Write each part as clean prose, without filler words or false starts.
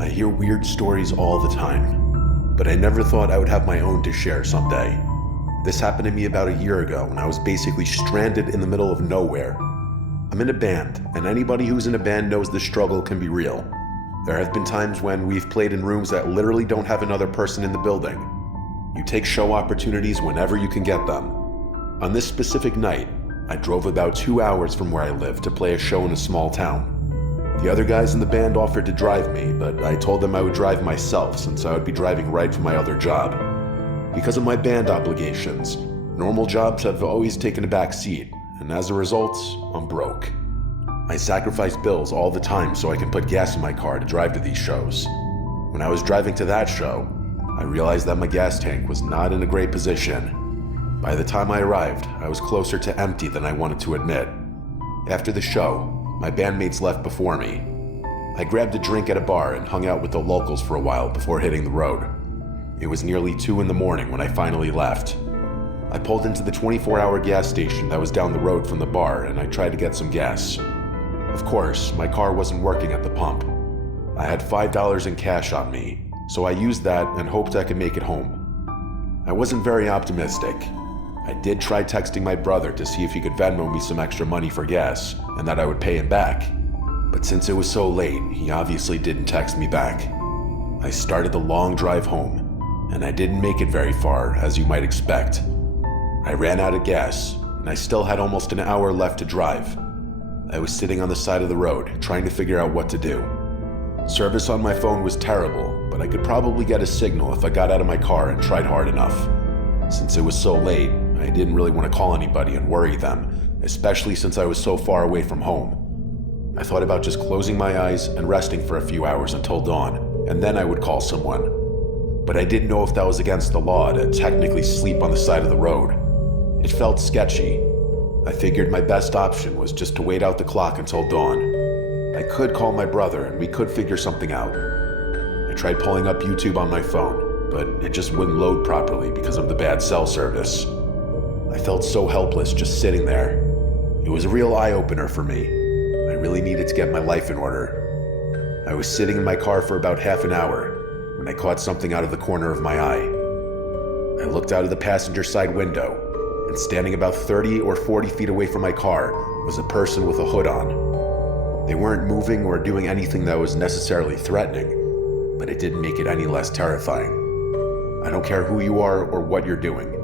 I hear weird stories all the time, but I never thought I would have my own to share someday. This happened to me about a year ago when I was basically stranded in the middle of nowhere. I'm in a band, and anybody who's in a band knows the struggle can be real. There have been times when we've played in rooms that literally don't have another person in the building. You take show opportunities whenever you can get them. On this specific night, I drove about 2 hours from where I live to play a show in a small town. The other guys in the band offered to drive me, but I told them I would drive myself since I would be driving right from my other job. Because of my band obligations, normal jobs have always taken a back seat, and as a result, I'm broke. I sacrifice bills all the time so I can put gas in my car to drive to these shows. When I was driving to that show, I realized that my gas tank was not in a great position. By the time I arrived, I was closer to empty than I wanted to admit. After the show, my bandmates left before me. I grabbed a drink at a bar and hung out with the locals for a while before hitting the road. It was nearly 2 in the morning when I finally left. I pulled into the 24-hour gas station that was down the road from the bar and I tried to get some gas. Of course, my car wasn't working at the pump. I had $5 in cash on me, so I used that and hoped I could make it home. I wasn't very optimistic. I did try texting my brother to see if he could Venmo me some extra money for gas and that I would pay him back. But since it was so late, he obviously didn't text me back. I started the long drive home, and I didn't make it very far, as you might expect. I ran out of gas, and I still had almost an hour left to drive. I was sitting on the side of the road, trying to figure out what to do. Service on my phone was terrible, but I could probably get a signal if I got out of my car and tried hard enough. Since it was so late, I didn't really want to call anybody and worry them, especially since I was so far away from home. I thought about just closing my eyes and resting for a few hours until dawn, and then I would call someone. But I didn't know if that was against the law to technically sleep on the side of the road. It felt sketchy. I figured my best option was just to wait out the clock until dawn. I could call my brother and we could figure something out. I tried pulling up YouTube on my phone, but it just wouldn't load properly because of the bad cell service. I felt so helpless just sitting there. It was a real eye-opener for me. I really needed to get my life in order. I was sitting in my car for about half an hour when I caught something out of the corner of my eye. I looked out of the passenger side window, and standing about 30 or 40 feet away from my car was a person with a hood on. They weren't moving or doing anything that was necessarily threatening, but it didn't make it any less terrifying. I don't care who you are or what you're doing.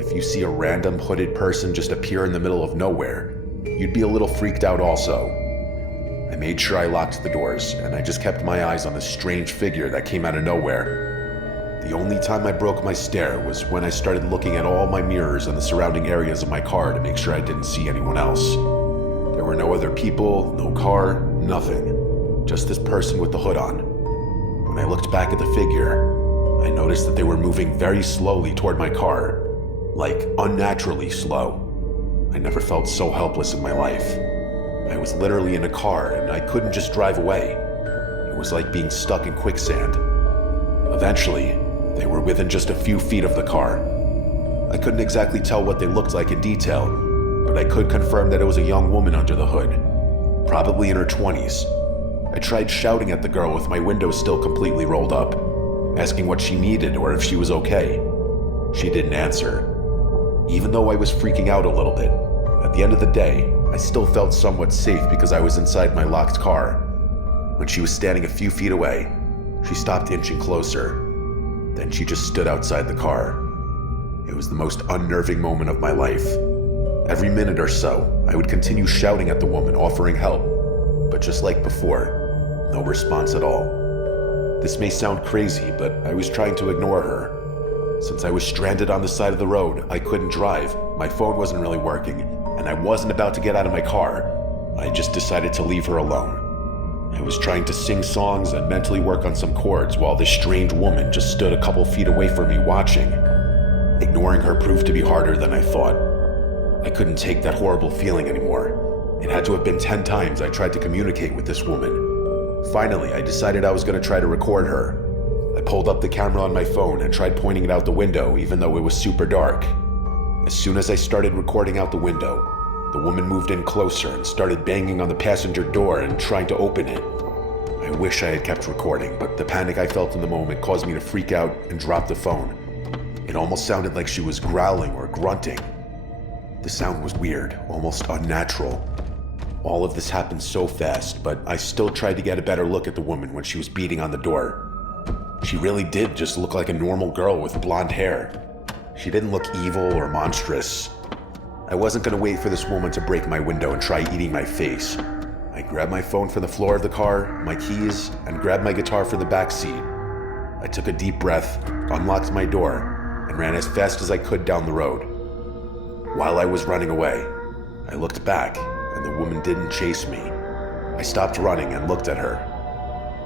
If you see a random hooded person just appear in the middle of nowhere, you'd be a little freaked out also. I made sure I locked the doors, and I just kept my eyes on this strange figure that came out of nowhere. The only time I broke my stare was when I started looking at all my mirrors and the surrounding areas of my car to make sure I didn't see anyone else. There were no other people, no car, nothing. Just this person with the hood on. When I looked back at the figure, I noticed that they were moving very slowly toward my car. Like, unnaturally slow. I never felt so helpless in my life. I was literally in a car and I couldn't just drive away. It was like being stuck in quicksand. Eventually, they were within just a few feet of the car. I couldn't exactly tell what they looked like in detail, but I could confirm that it was a young woman under the hood, probably in her 20s. I tried shouting at the girl with my window still completely rolled up, asking what she needed or if she was okay. She didn't answer. Even though I was freaking out a little bit, at the end of the day, I still felt somewhat safe because I was inside my locked car. When she was standing a few feet away, she stopped inching closer. Then she just stood outside the car. It was the most unnerving moment of my life. Every minute or so, I would continue shouting at the woman, offering help, but just like before, no response at all. This may sound crazy, but I was trying to ignore her. Since I was stranded on the side of the road, I couldn't drive, my phone wasn't really working, and I wasn't about to get out of my car. I just decided to leave her alone. I was trying to sing songs and mentally work on some chords while this strange woman just stood a couple feet away from me watching. Ignoring her proved to be harder than I thought. I couldn't take that horrible feeling anymore. It had to have been 10 times I tried to communicate with this woman. Finally, I decided I was going to try to record her. I pulled up the camera on my phone and tried pointing it out the window even though it was super dark. As soon as I started recording out the window, the woman moved in closer and started banging on the passenger door and trying to open it. I wish I had kept recording, but the panic I felt in the moment caused me to freak out and drop the phone. It almost sounded like she was growling or grunting. The sound was weird, almost unnatural. All of this happened so fast, but I still tried to get a better look at the woman when she was beating on the door. She really did just look like a normal girl with blonde hair. She didn't look evil or monstrous. I wasn't going to wait for this woman to break my window and try eating my face. I grabbed my phone from the floor of the car, my keys, and grabbed my guitar from the back seat. I took a deep breath, unlocked my door, and ran as fast as I could down the road. While I was running away, I looked back, and the woman didn't chase me. I stopped running and looked at her.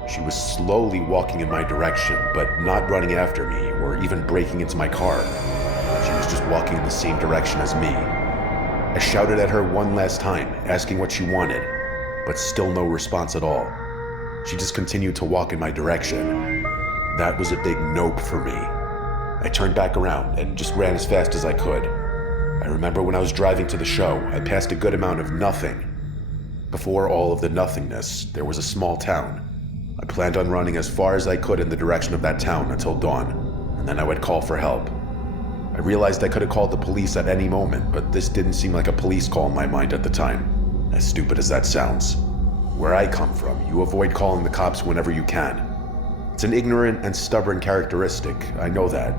She was slowly walking in my direction, but not running after me or even breaking into my car. She was just walking in the same direction as me. I shouted at her one last time, asking what she wanted, but still no response at all. She just continued to walk in my direction. That was a big nope for me. I turned back around and just ran as fast as I could. I remember when I was driving to the show, I passed a good amount of nothing. Before all of the nothingness, there was a small town. I planned on running as far as I could in the direction of that town until dawn, and then I would call for help. I realized I could have called the police at any moment, but this didn't seem like a police call in my mind at the time, as stupid as that sounds. Where I come from, you avoid calling the cops whenever you can. It's an ignorant and stubborn characteristic, I know that.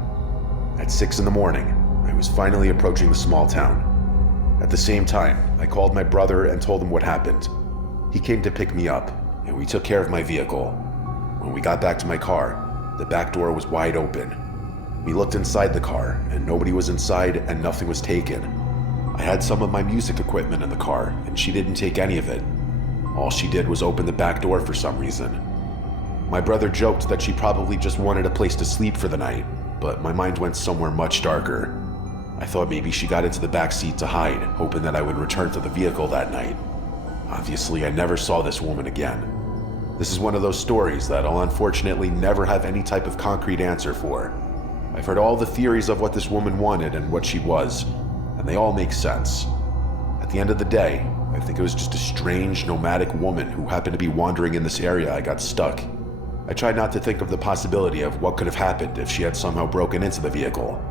At 6 in the morning, I was finally approaching the small town. At the same time, I called my brother and told him what happened. He came to pick me up, and we took care of my vehicle. When we got back to my car, the back door was wide open. We looked inside the car, and nobody was inside and nothing was taken. I had some of my music equipment in the car, and she didn't take any of it. All she did was open the back door for some reason. My brother joked that she probably just wanted a place to sleep for the night, but my mind went somewhere much darker. I thought maybe she got into the back seat to hide, hoping that I would return to the vehicle that night. Obviously, I never saw this woman again. This is one of those stories that I'll unfortunately never have any type of concrete answer for. I've heard all the theories of what this woman wanted and what she was, and they all make sense. At the end of the day, I think it was just a strange, nomadic woman who happened to be wandering in this area I got stuck. I tried not to think of the possibility of what could have happened if she had somehow broken into the vehicle.